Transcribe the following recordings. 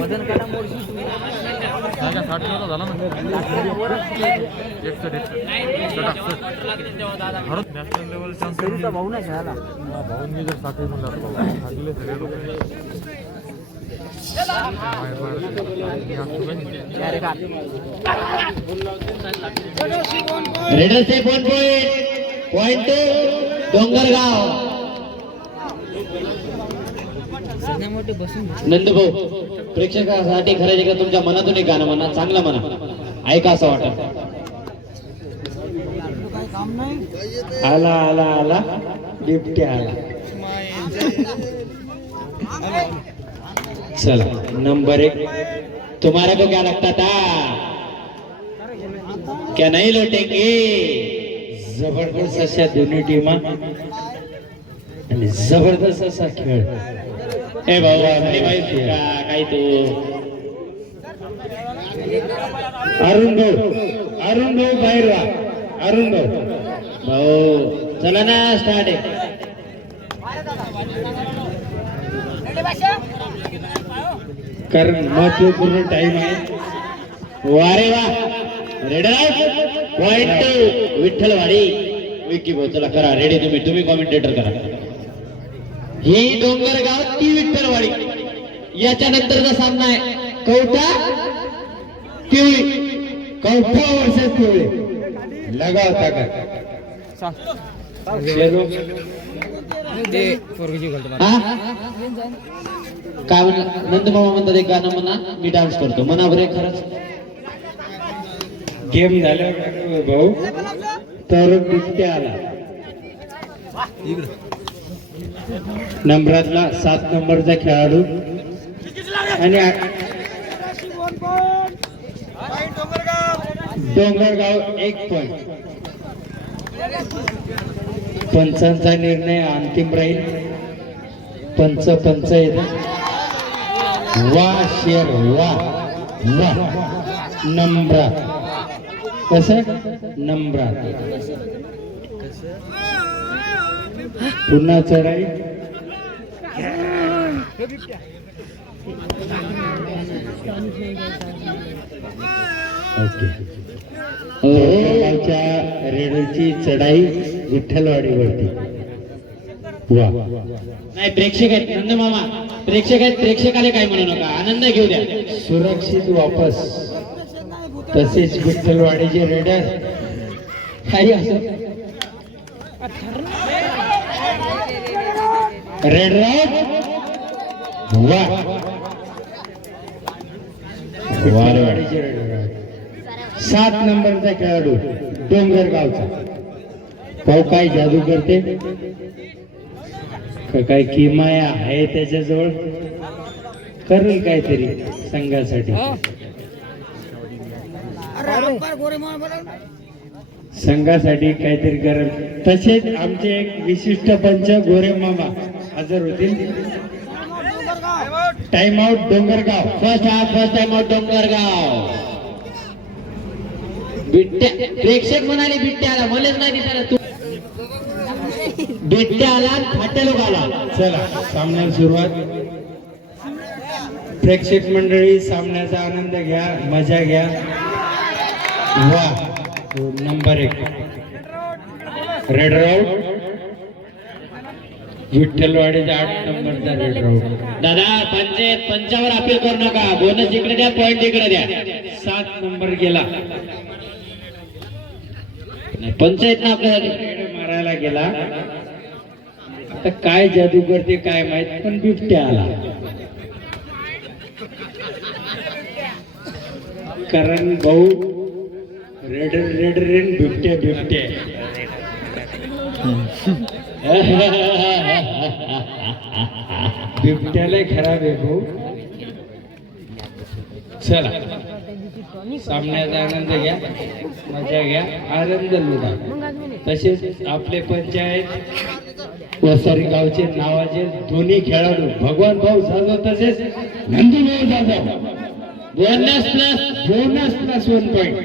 वजन करा मोडशी तुम्ही झाला ना 160 नॅशनल लेवल तरीचा भाऊ नाही खेळायला भाऊंनी जर 60 म्हणला लागले सगळे लोक रेडरचे पॉइंट डोंगरगाव नंदभाऊ प्रेक्षकांसाठी खरंच का तुमच्या मनातून एक गाणं म्हणा, चांगलं म्हणा, ऐका असं वाटत. आला आला आला बिबट्या आला. चला नंबर 1 तुम्हारे को क्या लगता था क्या नहीं लौटेंगे. जबरदस्त अशा दोन्ही टीमा आणि जबरदस्त असा खेळ. ए भाऊ काय तू अरुण भाऊ बाहेर वा. अरुण भाऊ चला ना स्टार्ट आहे. कारण महत्वपूर्ण टाइम आहे. वारे वा रेडर पॉइंट विठ्ठलवाडी. विकी भाऊ चला करा रेडी. तुम्ही कॉमेंटेटर करा. ही डोंगरगाव ती विठ्ठलवाडी. याच्यानंतरचा सामना आहे कवठा पिवळी. कवठा वर्सेस पिवळी. लगाव ताकद. काय म्हणा नंदमामा म्हणतात एक गाणं म्हणा, मी डान्स करतो म्हणा बरे. खरंच गेम झाल्यावर भाऊ तर बिबट्या आला. नंबरातला 7 नंबरचा खेळाडू आणि डोंगरगाव 1 पॉइंट. पंचांचा निर्णय अंतिम राहील. पंच येत. वा शेर वा नंबरात कस नंबरात पुन्हा चढाई. ओके रेडरची चढाई विठ्ठलवाडीवरती. वा नाही प्रेक्षक आहेत नंदमामा. प्रेक्षक आहेत. प्रेक्षकाला काय म्हणू नका, आनंद घेऊ द्या. सुरक्षित वापस. तसेच विठ्ठलवाडीचे रेडर काही असं रेड वा वारवाडीचे रेडर. 7 नंबरचा खेळाडू डोंगरगावचा. भाऊ काय जादू करते काय किमाया आहे त्याच्याजवळ. करेल काहीतरी संघासाठी. संघासाठी काहीतरी करेल. तसेच आमचे एक विशिष्ट पंच गोरे मामा हजर होतील. Time out Dongargaon. First time out Dongargaon. बिट्ट्या प्रेक्षक म्हणाले बिट्ट्याला मलाच नाही दिसायला. तू बिट्ट्या आला फाटे लोक आला. चला सामन्याला सुरुवात. प्रेक्षक मंडळी सामन्याचा आनंद घ्या, मजा घ्या. वा नंबर 1 रेड राऊट. विठ्ठलवाडीचा 8 नंबरचा रेड राऊट. दादा पंचावर अपील करू नका. बोनस इकडे द्या, पॉइंट इकडे द्या. 7 नंबर गेला. पंचायत ना आपल्यासाठी रेड मारायला गेला. आता काय जादू करते काय माहित, पण बिबट्या आला. कारण भाऊ रेडर बिबट्या बिबट्याला खराब आहे भाऊ. चला सामन्याचा आनंद घ्या, मजा घ्या, आनंद लुटा. तसेच आपले पंचायत वसारी गावचे नावाचे दोन्ही खेळाडू भगवान भाऊ जाधव तसेच नंदू भाऊ जाधव. Bonus plus 1 point.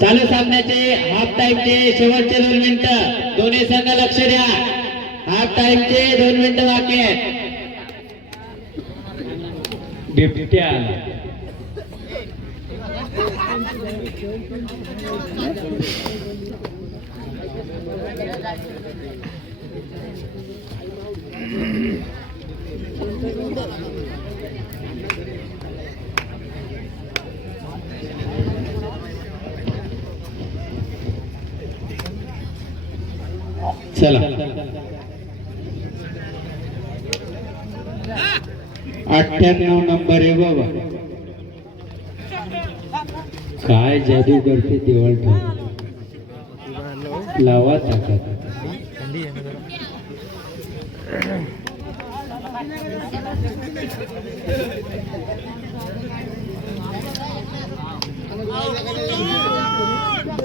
चालू सामन्याचे हाफ टाइमचे शेवटचे 2 मिनिटं. दोन्ही संघ लक्ष द्या. हाफ टाइमचे 2 मिनिटं बाकी आहेत. बिबट्या चला 98 नंबर आहे बाबा. काय जादू करते देवळ ठेव. लावा ताकद.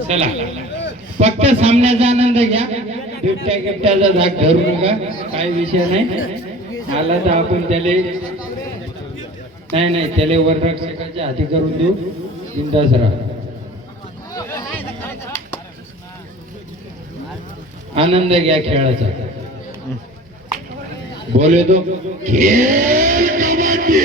चला फक्त सामन्याचा आनंद घ्या. बिबट्या गिबट्याचा धाक धरू नका. काय विषय नाही. आला तर आपण त्याले नाही त्याला वररक्षकाच्या हाती करून देऊ. बिंदास राहा. आनंद घ्या खेळाचा. बोले तो खेळ कबड्डी.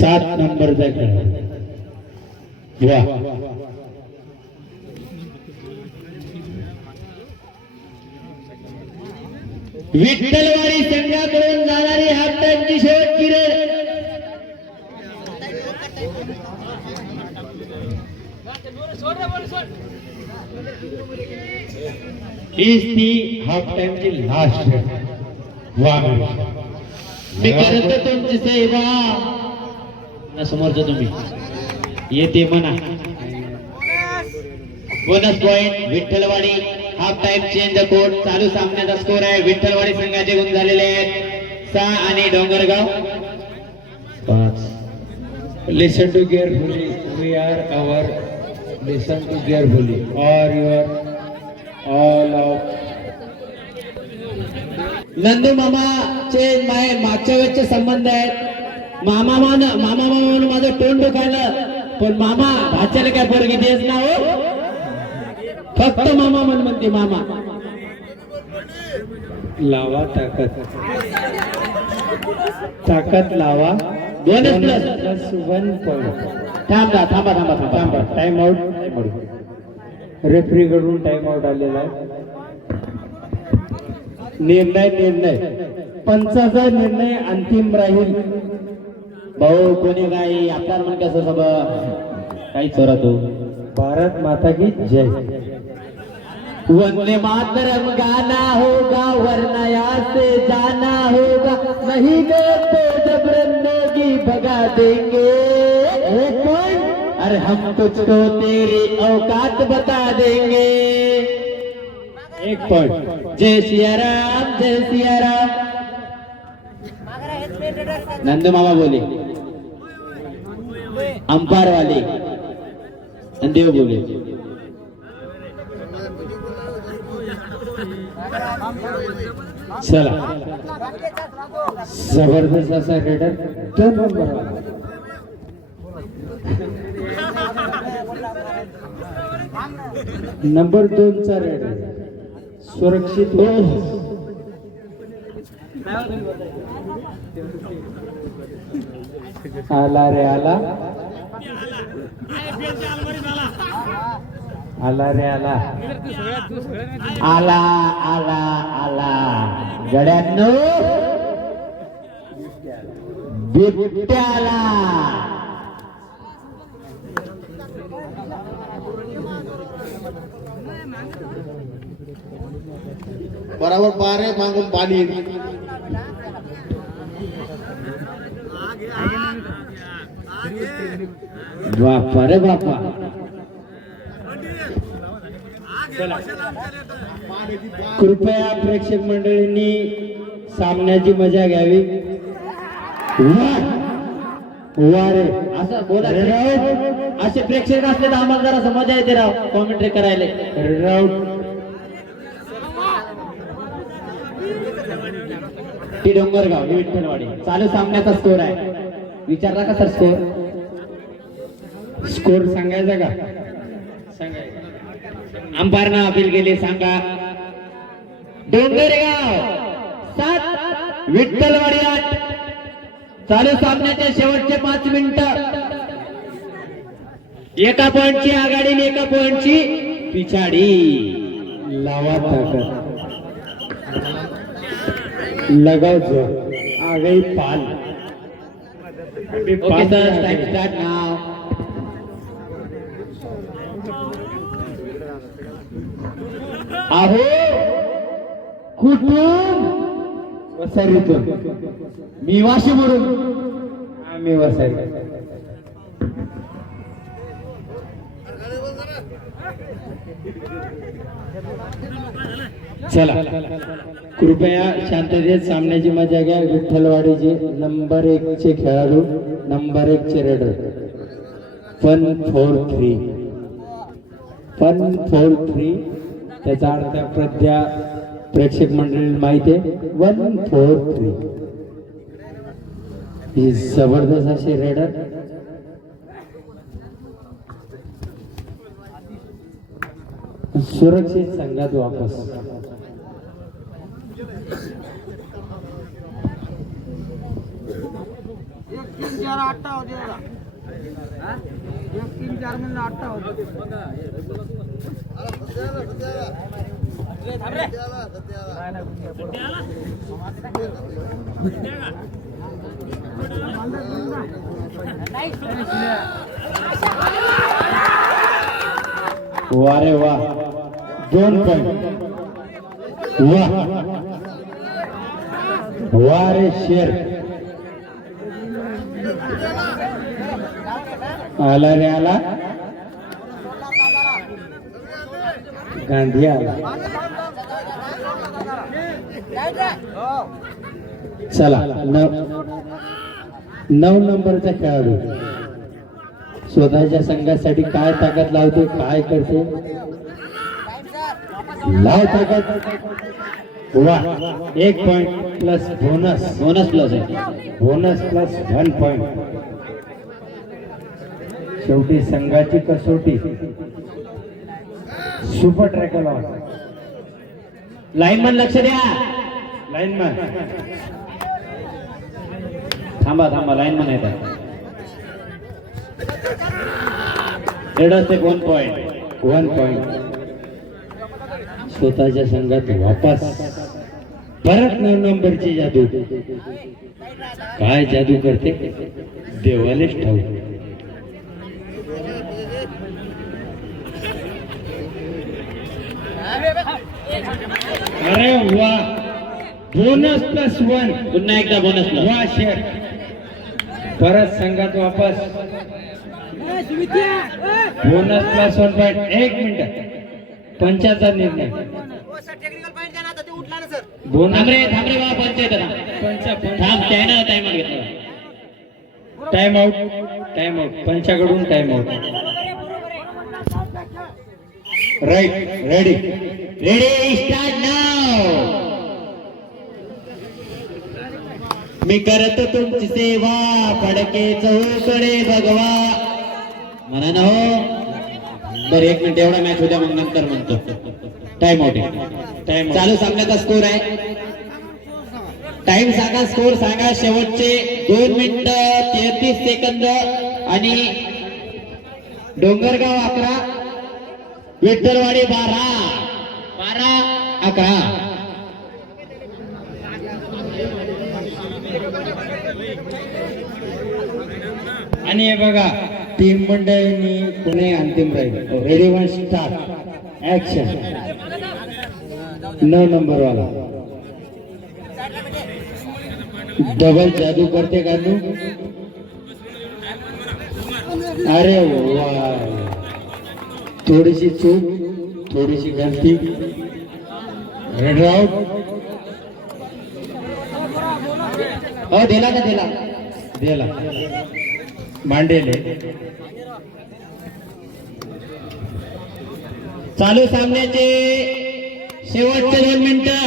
7 नंबरचा खेळ. वा विठ्ठलवाडी संघाकडून जाणारी हाफ टाइमची शेवटची रेड. हीच ती हाफ टाइमची लास्ट रेड. वा मी करतो तुमची सेवा. समोरच तुम्ही येते म्हणा. Bonus point Vitthalwadi. Half time change the code. चालू सामन्याचा स्कोर आहे. विठ्ठलवाडी संघाचे गुण झालेले आहेत 6 आणि Dongargaon 5. Listen to carefully. We are our. Listen to carefully. Or your all of Nandu मामाचे मागच्या वेळचे संबंध आहेत. मामा म्हणून माझं तोंड दुखायला. पण मामा भाच्याला काय पोरगी देस ना हो. फक्त मामा म्हणते मामा. लावा ताकद. ताकद लावा. Bonus plus 1 point. थांबा. Time out. रेफरी कडून टाइम आउट आलेला आहे. निर्णय पंचाचा निर्णय अंतिम राहील. भाऊ कोणी काही आपला मन कसं सब काही चोरा तो. भारत माता की जय. वंदे मातरम गाना होगा वरना यहाँ से जाना होगा. नहीं गए तो जबरदस्ती भगा देंगे. अरे हम तुझको तेरी औकात बता देंगे. 1 पॉइंट. जय सिया राम. जय सिया राम. नंदू मामा बोले. अंपायर वाले देव बोले. चला जबरदस्त असा रेडर 2 नंबर वाला. नंबर 2 चा रेडर सुरक्षित हो. आला रे आला. आला रे आला. आला गड्यांनो. बिबट्या आला. बराबर पार आहे. मागून पाणी. बापा रे बापा. कृपया प्रेक्षक मंडळींनी सामन्याची मजा घ्यावी. वा रे असं बोला असे प्रेक्षक असले तर आम्हाला जरा मजा येते राव कॉमेंट्री करायला. ती डोंगरगाव ही विठ्ठलवाडी. चालू सामन्याचा स्कोर आहे. विचारला का सर स्कोर सांगायचा का? सांगायचं. अंपायरनं अपील केली. सांगा. डोंगरगाव 7 विठ्ठलवाडी 8. चालू सामन्याच्या शेवटचे 5 मिनिटं. एका पॉइंटची आघाडी आणि एका पॉइंटची पिछाडी. लावा ताकद लगाव जो आ गई पाल. Okay sir time start now. अहो कुठून? वसईतून. मी वाशीमवरून. आम्ही वसई. चला कृपया शांततेत सामन्याची मजा घ्या. विठ्ठलवाडीचे नंबर 1 चे खेळाडू, नंबर 1 चे रेडर. 143 143. त्याचा अर्थ प्रज्ञा प्रेक्षक मंडळी माहिती आहे. 143 ही जबरदस्त असे रेडर. सुरक्षित संघात वापस. वारे वा 2 पॉइंट. वारे शेर आला रे आला. गांधी आला. चला 9 नंबरचा खेळाडू स्वतःच्या संघासाठी काय ताकद लावते, काय करते. लाव ताकद. वा 1 पॉइंट प्लस बोनस प्लस आहे. Bonus plus 1 point. शेवटी संघाची कसोटी. सुपर ट्रॅकर लाव. लाईनमन लक्ष द्या. लाईनमन थांबा लाईनमन येतात. Readers 1 point. स्वतःच्या संघात वापस. परत 9 नंबरची जादू. काय जादू करते देवालेच ठाऊक. अरे वा बोनस प्लस 1. पुन्हा एकदा बोनस. वा शेर. परत संघात वापस. Bonus plus 1 point. 1 मिनिट. पंचाचा निर्णय. थांबरे वा पंचायत. Time out. पंचाकडून time out. Right. Ready start now. मी करतो तुमची सेवा, फडके चहूकडे भगवा. म्हणा ना हो. बरं 1 मिनिट एवढा मॅच उद्या मग नंतर म्हणतो. Time out. चालू सामन्याचा स्कोर आहे. टाइम सांगा. स्कोर सांगा. शेवटचे 2 मिनिटं 33 सेकंद. आणि डोंगरगाव 11 विठ्ठलवाडी 12-11. आणि हे बघा टीम मंडळींनी पुणे अंतिम राहील. Ready 1 start action. 9 नंबर वाला डबल जादू करते का तू? अरे वा थोडीशी चूक, थोडीशी गलती. Red out. हो दिला का दिला दिला मांडेले. चालू सामन्याचे शेवटचे 2 मिनिटं.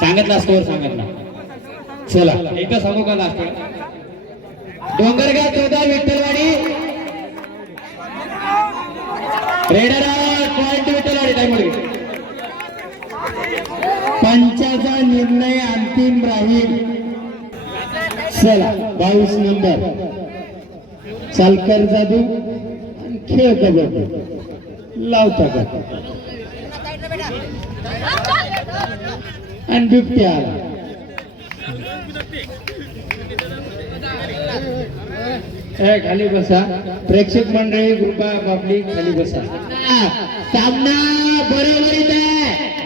सांगितला स्कोर सांगितला. चला एकदा सांगू का last. Dongargaon 14 Vitthalwadi. Raider point Vitthalwadi. Time पंचाचा निर्णय अंतिम राहील. चला 22 नंबर चालकर जादू आणि खेळ कबड्डी लावता का आणि बिबट्या आला. खाली बसा. प्रेक्षक मंडळी कृपा पब्लिक खाली बसा. सामना बरोबरीत आहे.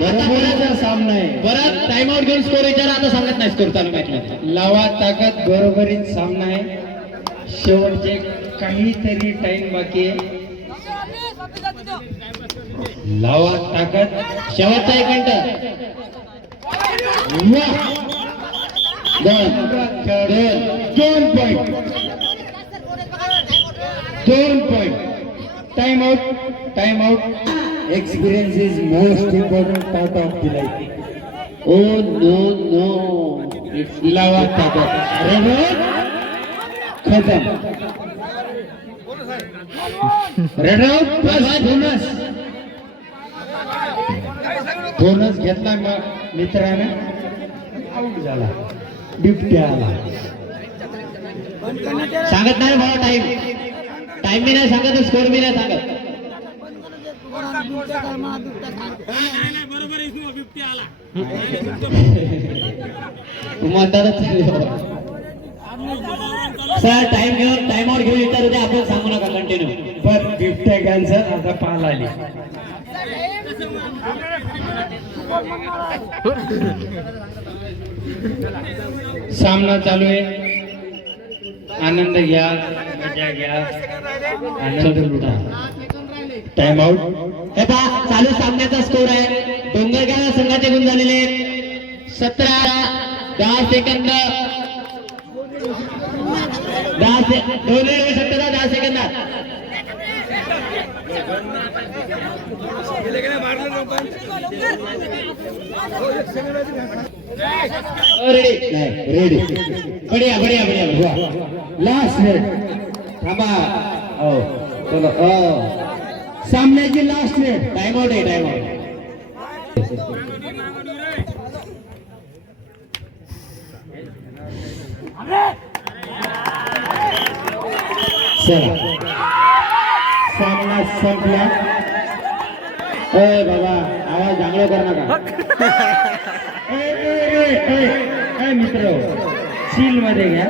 बरोबरीचा सामना आहे. परत टाइम आउट घेऊन स्कोर विचारा. आता सांगत नाही स्कोर चालू मॅच. लावा ताकद बरोबरीत सामना आहे. शेवटचे काहीतरी टाइम बाकी आहे. लावा ताकद. शेवटचा 1 मिनिट. दोन point. 2 point. Time out. Time out. Experience is most important part of the life. Oh no. It's लावा ताकद. खतम. Red out plus bonus. Bonus घेतला मित्राने. आउट झाला. बिबट्या आला. सांगत नाही मला टाइम मी नाही सांगत. स्कोर मी नाही सांगत. सर टाइम घेऊन टाइम आउट घेऊन विचारू द्या. आपण सांगू नका कंटिन्यू. पण बिबट्या कॅन्सर आता पाल आली. सामना चालू आहे. आनंद घ्या, मजा घ्या, आनंद लुटा. Time out. हे पहा चालू सामन्याचा स्कोर आहे. डोंगरगाव संघाचे गुण झालेले 17. 10 सेकंद. 10 सेकंद. रेडी. बढिया बढिया बढिया. Last minute. थांबा. हो चलो. सामन्याची लास्ट मिनिट. टाइम आउट आहे. Time out. चला सामना संपला. बाबा आवाज चांगला कर नका. मित्र सील मध्ये घ्या.